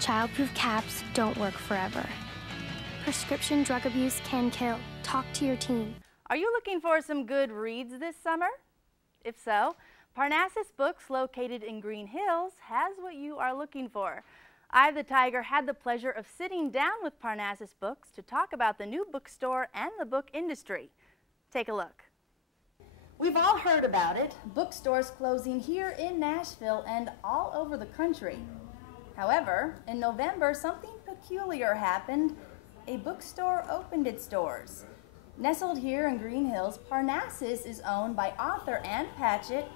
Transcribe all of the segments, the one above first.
Childproof caps don't work forever. Prescription drug abuse can kill. Talk to your teen. Are you looking for some good reads this summer? If so, Parnassus Books, located in Green Hills, has what you are looking for. I, the Tiger, had the pleasure of sitting down with Parnassus Books to talk about the new bookstore and the book industry. Take a look. We've all heard about it, bookstores closing here in Nashville and all over the country. However, in November, something peculiar happened. A bookstore opened its doors. Nestled here in Green Hills, Parnassus is owned by author Ann Patchett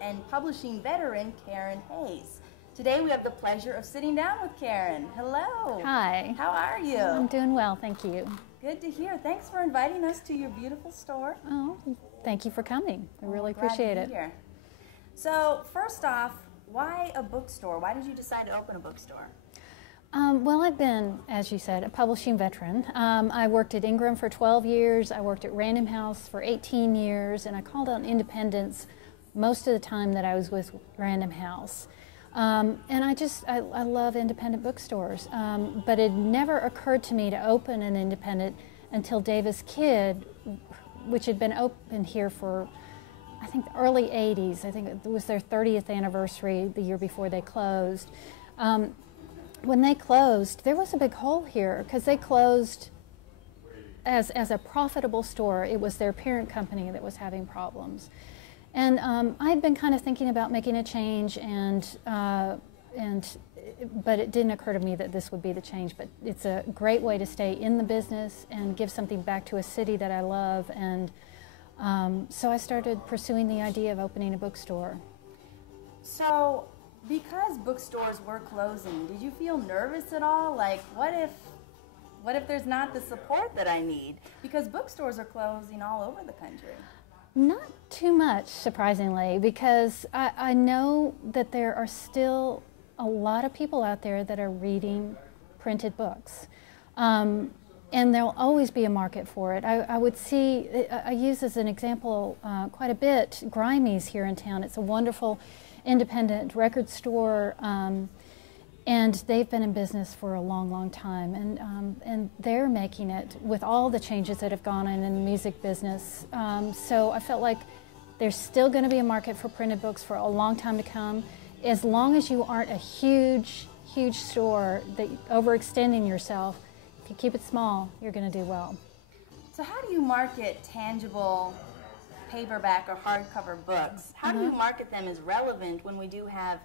and publishing veteran Karen Hayes. Today we have the pleasure of sitting down with Karen. Hello. Hi. How are you? I'm doing well, thank you. Good to hear. Thanks for inviting us to your beautiful store. Oh, thank you for coming. I really Glad appreciate to it. be here. So first off, why a bookstore? Why did you decide to open a bookstore? Well, I've been, as you said, a publishing veteran. I worked at Ingram for 12 years. I worked at Random House for 18 years, and I called on independents most of the time that I was with Random House. And I love independent bookstores, but it never occurred to me to open an independent until Davis Kidd, which had been open here for, I think, the early 80s. I think it was their 30th anniversary the year before they closed. When they closed, there was a big hole here because they closed as a profitable store. It was their parent company that was having problems. And I had been kind of thinking about making a change, but it didn't occur to me that this would be the change. But it's a great way to stay in the business and give something back to a city that I love. And so I started pursuing the idea of opening a bookstore. So, because bookstores were closing, did you feel nervous at all? Like, what if there's not the support that I need? Because bookstores are closing all over the country. Not too much, surprisingly, because I know that there are still a lot of people out there that are reading printed books. And there'll always be a market for it. I would see, I use as an example quite a bit, Grimey's here in town. It's a wonderful independent record store, and they've been in business for a long, long time, and they're making it with all the changes that have gone on in the music business. So I felt like there's still going to be a market for printed books for a long time to come, as long as you aren't a huge, huge store that overextending yourself. If you keep it small, you're going to do well. So how do you market tangible paperback or hardcover books? How do you market them as relevant when we do have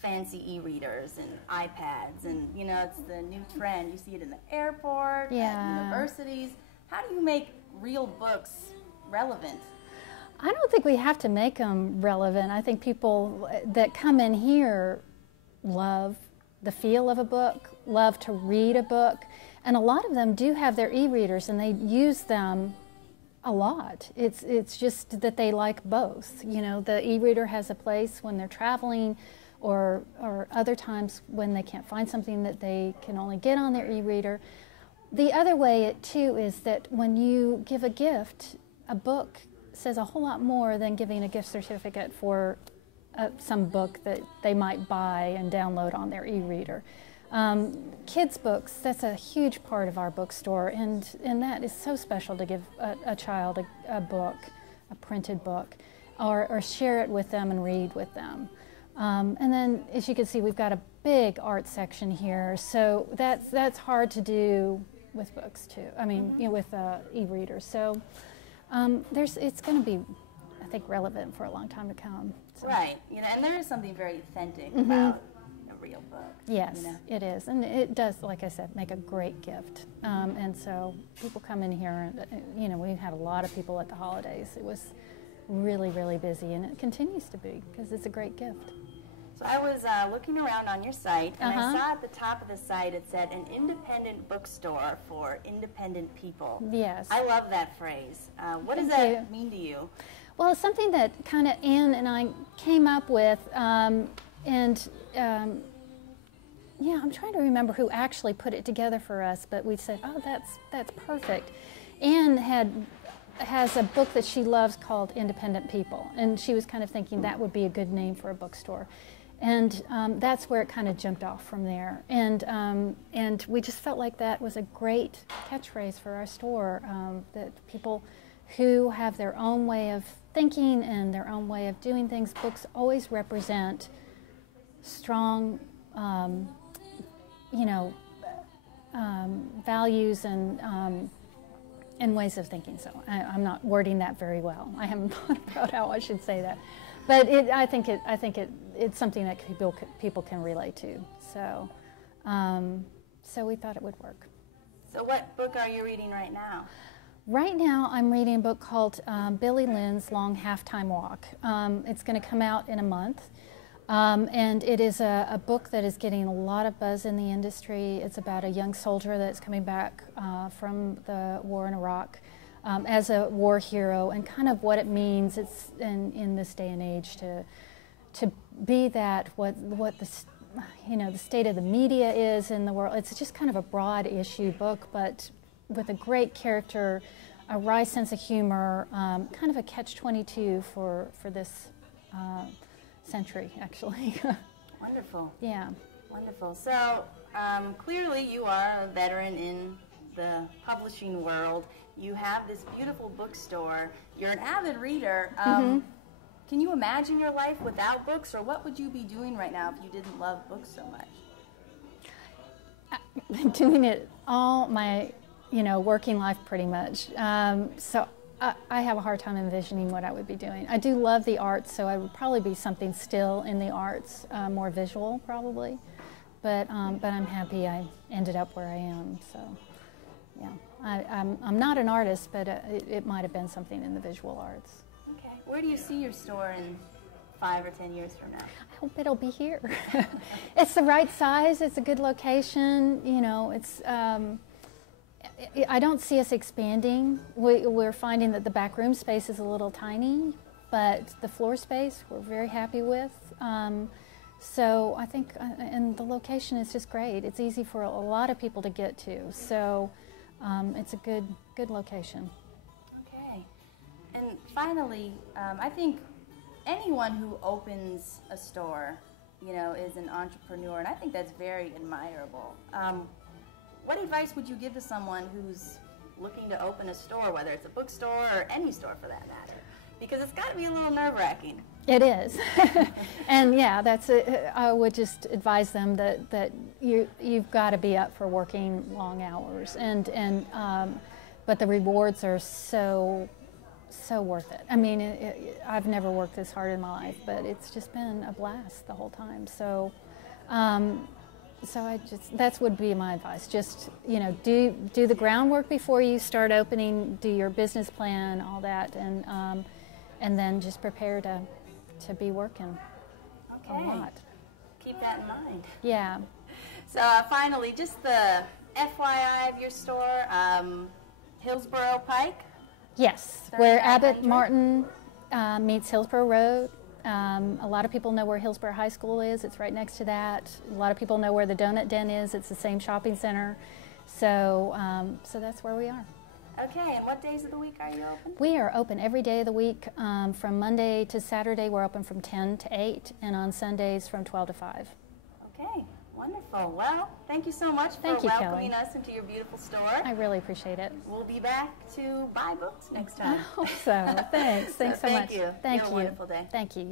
fancy e-readers and iPads, and you know, it's the new trend. You see it in the airport, at universities. How do you make real books relevant? I don't think we have to make them relevant. I think people that come in here love the feel of a book, love to read a book, and a lot of them do have their e-readers and they use them a lot. It's just that they like both. You know, the e-reader has a place when they're traveling, or other times when they can't find something that they can only get on their e-reader. The other way too is that when you give a gift, a book says a whole lot more than giving a gift certificate for some book that they might buy and download on their e-reader. Kids' books, that's a huge part of our bookstore, and that is so special to give a child a book, a printed book, or share it with them and read with them. And then, as you can see, we've got a big art section here, so that's hard to do with books too. I mean, you know, with e-readers. So it's going to be, I think, relevant for a long time to come. So. Right. You know, and there is something very authentic about a real book. Yes, you know? it is, and it does, like I said, make a great gift. And so people come in here, and you know, we had a lot of people at the holidays. It was really, really busy, and it continues to be because it's a great gift. So I was looking around on your site, and I saw at the top of the site it said an independent bookstore for independent people. Yes. I love that phrase. What does that mean to you? Well, it's something that kind of Ann and I came up with, yeah, I'm trying to remember who actually put it together for us, but we said, oh, that's perfect. Ann has a book that she loves called Independent People, and she was kind of thinking that would be a good name for a bookstore. And that's where it kind of jumped off from there. And we just felt like that was a great catchphrase for our store, that people who have their own way of thinking and their own way of doing things, books always represent strong, values and ways of thinking. So I'm not wording that very well. I haven't thought about how I should say that. But I think it's something that people can relate to. So, so we thought it would work. So what book are you reading right now? Right now, I'm reading a book called Billy Lynn's Long Halftime Walk. It's going to come out in a month, and it is a book that is getting a lot of buzz in the industry. It's about a young soldier that's coming back from the war in Iraq. As a war hero, and kind of what it means in this day and age to be that, what the state of the media is in the world. It's just kind of a broad issue book, but with a great character, a wry sense of humor, kind of a catch-22 for this century, actually. Wonderful. Yeah. Wonderful. So clearly you are a veteran in the publishing world. You have this beautiful bookstore. You're an avid reader. Can you imagine your life without books, or what would you be doing right now if you didn't love books so much? Doing it all my, working life pretty much. So I have a hard time envisioning what I would be doing. I do love the arts, so I would probably be something still in the arts, more visual probably. But I'm happy I ended up where I am. So. Yeah, I'm not an artist, but it might have been something in the visual arts. Okay. Where do you see your store in 5 or 10 years from now? I hope it'll be here. It's the right size. It's a good location. It's. I don't see us expanding. We're finding that the back room space is a little tiny, but the floor space we're very happy with. So I think, and the location is just great. It's easy for a lot of people to get to. So. It's a good location. Okay. And finally, I think anyone who opens a store, is an entrepreneur, and I think that's very admirable. What advice would you give to someone who's looking to open a store, whether it's a bookstore or any store for that matter? Because it's got to be a little nerve-wracking. It is. And yeah, I would just advise them that you've got to be up for working long hours, but the rewards are so worth it. I mean, I've never worked this hard in my life, but it's just been a blast the whole time. So that would be my advice. Just do the groundwork before you start opening. Do your business plan, all that, and then just prepare to be working a lot. Keep that in mind. Yeah. So finally, just the FYI of your store, Hillsborough Pike? Yes, where Abbott Martin meets Hillsborough Road. A lot of people know where Hillsborough High School is. It's right next to that. A lot of people know where the Donut Den is. It's the same shopping center. So, so that's where we are. Okay, and what days of the week are you open? We are open every day of the week. From Monday to Saturday, we're open from 10 to 8, and on Sundays from 12 to 5. Okay, wonderful. Well, thank you so much for welcoming us into your beautiful store. I really appreciate it. We'll be back to buy books next time. I hope so. Thanks. Thanks so much. Thank you. Thank you. Have a wonderful day. Thank you.